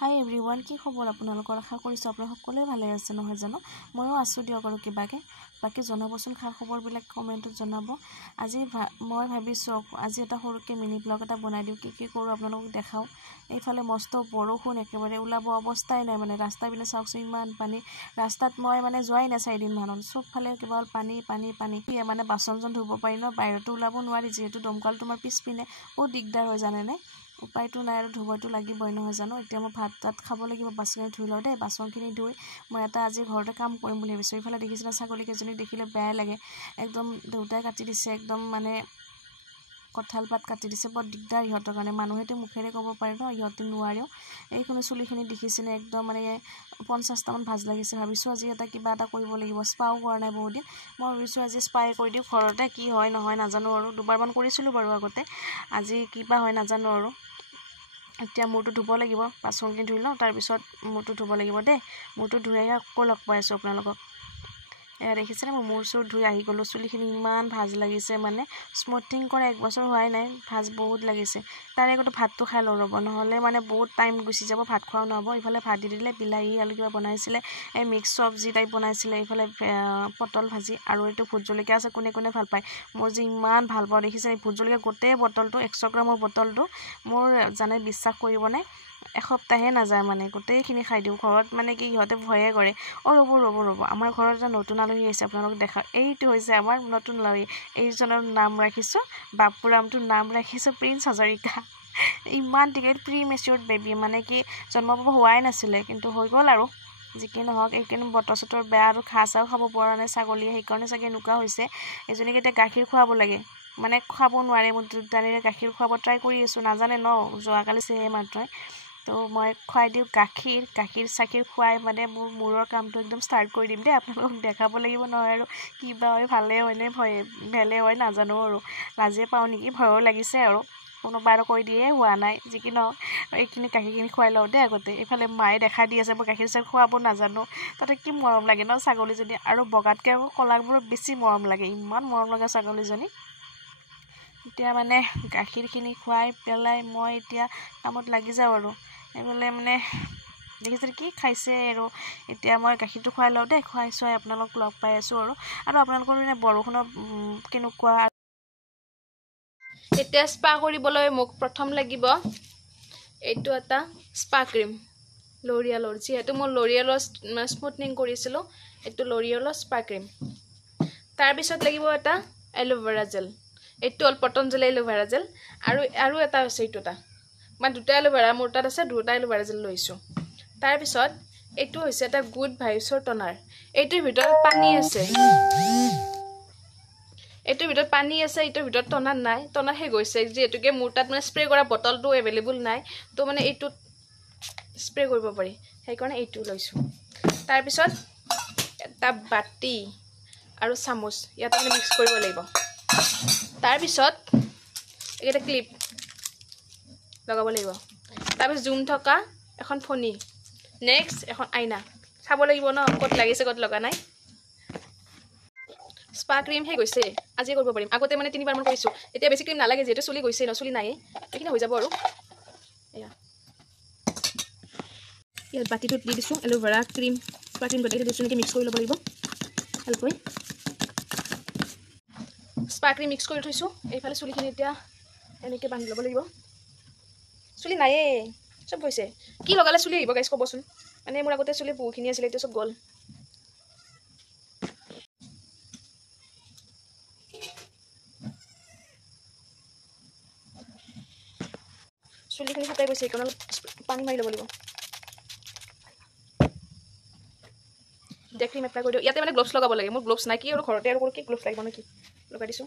হাই everyone, কি খবৰ আপোনালোকৰ? আশা কৰিছোঁ আপোনালোক সকলোৱে ভালে আছে নহয় জানো? ময়ো আছোঁ দিয়ক আৰু কিবাকৈ। বাকী জনাবচোন, খা খবৰবিলাক কমেণ্টত জনাব। আজি মই ভাবিছোঁ আজি এটা সৰুকৈ মিনি ব্লগ এটা বনাই দিওঁ, কি কৰোঁ আপোনালোকক দেখাওঁ। এইফালে মস্ত বৰষুণ, একেবাৰে ওলাব অৱস্থাই নাই, মানে ৰাস্তা পিনে চাওকচোন ইমান পানী। ৰাস্তাত মই যোৱাই নাই 4 দিনমানত, চবফালে কেৱল পানী পানী পানী। মানে বাচন ধুব পাৰি ন, বাহিৰতো ওলাব নোৱাৰি, যিহেতু দমকল তোমাৰ পিছপিনে বহুত দিগদাৰ হয় জানেনে। উপায়তো নাই আৰু ধুবতো লাগিবই নহয় জানো। এতিয়া মই ভাত খাব লাগিব, বাচনখিনি ধুই লওঁ দেই। বাচনখিনি ধুই মই আজি ঘৰতে কাম কৰিম বুলি ভাবিছোঁ। এইফালে দেখিছিলোঁ ছাগলীকেইজনীক দেখিলে বেয়া লাগে, একদম দেউতাই কাটি দিছে, একদম মানে কঁঠাল পাত কাটি দিছে। বৰ দিগদাৰ ইহঁতৰ কাৰণে, মানুহেতো মুখেৰে ক'ব পাৰে ন, ইহঁতে নোৱাৰেও। এইখিনি চুলিখিনি দেখিছেনে, একদম মানে 50টামান ভাজ লাগিছে। ভাবিছোঁ আজি কিবা এটা কৰিব লাগিব, স্পাও কৰা নাই বহুত দিন। মই ভাবিছোঁ আজি স্পাই কৰি দিওঁ ঘৰতে, কি হয় নহয় নাজানো আৰু। দুবাৰমান কৰিছিলোঁ বাৰু আগতে, আজি কিবা হয় নাজানো আৰু। এতিয়া মূৰটো ধুব লাগিব, বাচনখিনি ধুই লওঁ, তাৰপিছত মূৰটো ধুব লাগিব দেই। মূৰটো ধুই আহি আকৌ লগ পাই আছোঁ আপোনালোকক। এয়া দেখিছেনে, মই মূৰ চূৰ ধুই আহি গ'লোঁ। চুলিখিনি ইমান ভাজ লাগিছে, মানে স্মুথিং কৰা 1 বছৰ হোৱাই নাই, ভাজ বহুত লাগিছে। তাৰে আগতে ভাতটো খাই লওঁ ৰ'ব, নহ'লে মানে বহুত টাইম গুচি যাব, ভাত খোৱাও নহ'ব। ইফালে ভাত দি দিলে, বিলাহী আলু কিবা বনাইছিলে, এই মিক্স চব্জি টাইপ বনাইছিলে। এইফালে পটল ভাজি, আৰু এইটো ভোট জলকীয়া আছে, কোনে কোনে ভাল পায়। মোৰ যে ইমান ভাল পাওঁ দেখিছে, ভোট জলকীয়া গোটেই বটলটো, 100 গ্ৰামৰ বটলটো মোৰ জানে, বিশ্বাস কৰিবনে, এসপ্তাহে নাযায়, মানে গোটেইখিনি খাই দিওঁ। ঘৰত মানে কি ইহঁতে ভয়ে কৰে। ৰ'ব, আমাৰ ঘৰত এটা নতুন আলহী আহিছে, আপোনালোক দেখা। এইটো হৈছে আমাৰ নতুন আলহী। এইজনৰ নাম ৰাখিছোঁ বাপুৰামটোৰ নাম ৰাখিছোঁ প্ৰিন্স হাজৰিকা। ইমান টিকেট প্ৰি মেচিয়ৰ্ড বেবী, মানে কি জন্ম পাব হোৱাই নাছিলে, কিন্তু হৈ গ'ল আৰু। যি কি নহওক, এইখিনি বতৰ চতৰ বেয়া আৰু ঘাঁহ চাহো খাব পৰা নাই ছাগলীয়ে, সেইকাৰণে চাগে এনেকুৱা হৈছে। এজনীক এতিয়া গাখীৰ খুৱাব লাগে, মানে খুৱাব নোৱাৰে। মোৰ দুটানীৰে গাখীৰ খুৱাব ট্ৰাই কৰি আছোঁ, নাজানে ন, যোৱাকালি চেহে মাত্ৰই। তো মই খুৱাই দিওঁ গাখীৰ চাখীৰ খুৱাই, মানে মোৰ মূৰৰ কামটো একদম ষ্টাৰ্ট কৰি দিম দেই। আপোনালোকক দেখাব লাগিব নহয় আৰু, কিবা হয়, ভালে হয় নে ভেলে হয় নাজানো আৰু। লাজে পাওঁ নেকি, ভয়ো লাগিছে আৰু। কোনোবা আৰু কৈ দিয়ে হোৱা নাই, যি কি নহওক এইখিনি গাখীৰখিনি খুৱাই লওঁ দেই আগতে। এইফালে মায়ে দেখা দি আছে, মই গাখীৰ চাখীৰ খুৱাব নাজানো। তাতে কি মৰম লাগে ন ছাগলীজনী, আৰু বগাতকৈ আকৌ কলাবোৰৰ বেছি মৰম লাগে, ইমান মৰম লগা ছাগলীজনী। এতিয়া মানে গাখীৰখিনি খুৱাই পেলাই মই এতিয়া কামত লাগি যাওঁ আৰু। এইফালে মানে দেখিছে কি খাইছে আৰু। এতিয়া মই গাখীৰটো খুৱাই লওঁ দেই, খুৱাই চুৱাই আপোনালোক লগ পাই আছোঁ আৰু আপোনালোকৰ মানে বৰষুণৰ কেনেকুৱা। এতিয়া স্পা কৰিবলৈ মোক প্ৰথম লাগিব এইটো এটা স্পা ক্ৰীম, লৰিয়েলৰ। যিহেতু মই লৰিয়েলৰ স্মুথনিং কৰিছিলোঁ, এইটো লৰিয়েলৰ স্পা ক্ৰীম। তাৰপিছত লাগিব এটা এল'ভেৰা জেল, এইটো হ'ল পতঞ্জলি এল'ভেৰা জেল। আৰু এটা আছে, এইটো এটা মানে 2টা এল'ভেৰা মোৰ তাত আছে, 2টা এল'ভেৰা জেল লৈছোঁ। তাৰপিছত এইটো হৈছে এটা গুড ভাইবছৰ টনাৰ। এইটোৰ ভিতৰত পানী আছে, এইটোৰ ভিতৰত টনাৰ নাই, টনাৰ শেষ হৈছে। যিহেতুকে মোৰ তাত মানে স্প্ৰে কৰা বটলটো এভেইলেবল নাই, তো মানে এইটোত স্প্ৰে কৰিব পাৰি, সেইকাৰণে এইটো লৈছোঁ। তাৰপিছত এটা বাতি আৰু চামুচ, ইয়াত মানে মিক্স কৰিব লাগিব। তাৰপিছত এইকেইটা ক্লিপ লগাব লাগিব। তাৰপিছত জুম থকা এখন ফণী, নেক্সট এখন আইনা, চাব লাগিব ন ক'ত লাগিছে ক'ত লগা নাই। স্পা ক্ৰীম শেষ হৈছে, আজি কৰিব পাৰিম। আগতে মানে 3বাৰমান কৰিছোঁ, এতিয়া বেছি ক্ৰীম নালাগে, যিহেতু চুলি গৈছে ন, চুলি নায়েই, এইখিনি হৈ যাব আৰু। এয়া ইয়াত বাতিটোত দি দিছোঁ এল'ভেৰা ক্ৰীম, স্পা ক্ৰীম গোটেইটো দিছোঁ, এনেকৈ মিক্স কৰি ল'ব লাগিব ভালকৈ। স্পা ক্ৰীম মিক্স কৰি থৈছোঁ। এইফালে চুলিখিনি এতিয়া এনেকৈ বান্ধি ল'ব লাগিব। চুলি নায়েই, চব গৈছে। কি লগালে চুলি আহিব গাইছ ক'বচোন। মানে মোৰ আগতে চুলি বহুখিনি আছিলে, এতিয়া চব গ'ল। চুলিখিনি শুকাই গৈছে, সেইকাৰণে অলপ পানী মাৰি ল'ব লাগিব। এতিয়া ক্ৰীম এপ্লাই কৰি দিওঁ। ইয়াতে মানে গ্লভছ লগাব লাগে, মোৰ গ্লভছ নাই, কি আৰু ঘৰতে আৰু কি গ্লভছ লাগিব নেকি, লগাই দিছোঁ।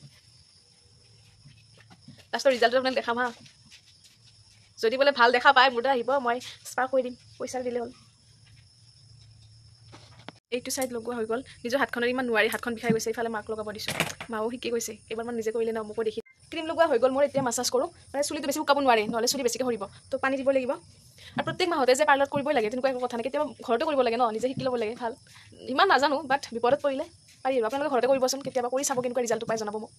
লাষ্টৰ ৰিজাল্টটো আপোনাক দেখাম হা, যদি বোলে ভাল দেখা পায় মোৰ তাত আহিব, মই স্পা কৰি দিম, পইচা দিলে হ'ল। এইটো চাইড লগোৱা হৈ গ'ল। নিজৰ হাতখনৰ ইমান নোৱাৰি, হাতখন বিষাই গৈছে। এইফালে মাক লগাব দিছোঁ, মাও শিকি গৈছে, এইবাৰমান নিজে কৰিলে ন, মোকো দেখি। ক্ৰীম লগোৱা হৈ গ'ল মোৰ, এতিয়া মাছাজ কৰোঁ। মানে চুলিটো বেছি শুকাব নোৱাৰে, নহ'লে চুলি বেছিকৈ সৰিব, তো পানী দিব লাগিব। আৰু প্ৰত্যেক মাহতে যে পাৰ্লাৰত কৰিবই লাগে তেনেকুৱা একো কথা নাই, কেতিয়াবা ঘৰতে কৰিব লাগে ন, নিজে শিকি ল'ব লাগে, ভাল। ইমান নাজানো, বাট বিপদত পৰিলে পাৰি আৰু। আপোনালোকে ঘৰতে কৰিবচোন, কেতিয়াবা কৰি চাব, কেনেকুৱা ৰিজাল্টটো পাই জনাব মোক।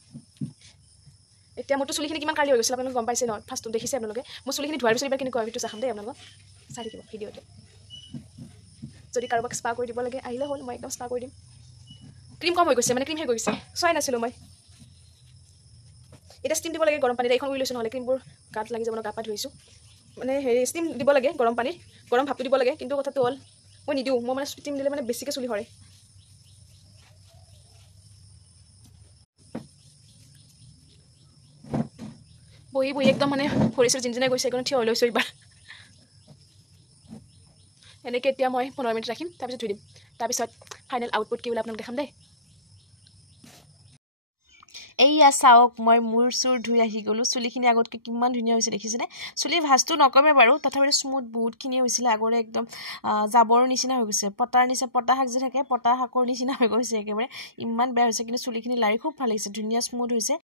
এতিয়া মোৰতো চুলিখিনি কিমান কালি হৈ গৈছিল আপোনালোকে গম পাইছে ন ফাৰ্ষ্টত দেখিছে আপোনালোকে মোৰ চুলিখিনি ধোৱাৰ পিছত এবাৰ কেনেকুৱা হয় সেইটো চাম দেই আপোনালোকক চাই থাকিব ভিডিঅ'টো যদি কাৰোবাক স্পা কৰি দিব লাগে আহিলে হ'ল মই একদম স্পা কৰি দিম ক্ৰীম কম হৈ গৈছে মানে ক্ৰীম শেষ হৈ গৈছে চোৱাই নাছিলোঁ মই এতিয়া ষ্টিম দিব লাগে গৰম পানীত এইখন উৰি লৈছোঁ নহ'লে ক্ৰীমবোৰ গাত লাগি যাব ন গা পা ধুইছোঁ মানে হেৰি ষ্টিম দিব লাগে গৰম পানীত গৰম ভাপটো দিব লাগে কিন্তু কথাটো হ'ল মই নিদিওঁ মই মানে ষ্টিম দিলে মানে বেছিকৈ চুলি সৰে বহি বহি একদম মানে ভৰিছোঁ জিনজিনাই গৈছে সেইকাৰণে থিয় হৈ লৈছোঁ এইবাৰ এনেকৈ এতিয়া মই 15 মিনিট ৰাখিম তাৰপিছত ধুই দিম তাৰপিছত ফাইনেল আউটপুট কি বোলে আপোনাক দেখাম দেই এইয়া চাওক মই মূৰ চুৰ ধুই আহি গ'লোঁ চুলিখিনি আগতকৈ কিমান ধুনীয়া হৈছে দেখিছেনে চুলিৰ ভাঁজটো নকমে বাৰু তথাপিতো স্মুথ বহুতখিনি হৈছিলে আগৰে একদম জাবৰৰ নিচিনা হৈ গৈছে পতাৰ নিচিনা পতা শাক যে থাকে পতা শাকৰ নিচিনা হৈ গৈছে একেবাৰে ইমান বেয়া হৈছে কিন্তু চুলিখিনি লাৰি খুব ভাল লাগিছে ধুনীয়া স্মুথ হৈছে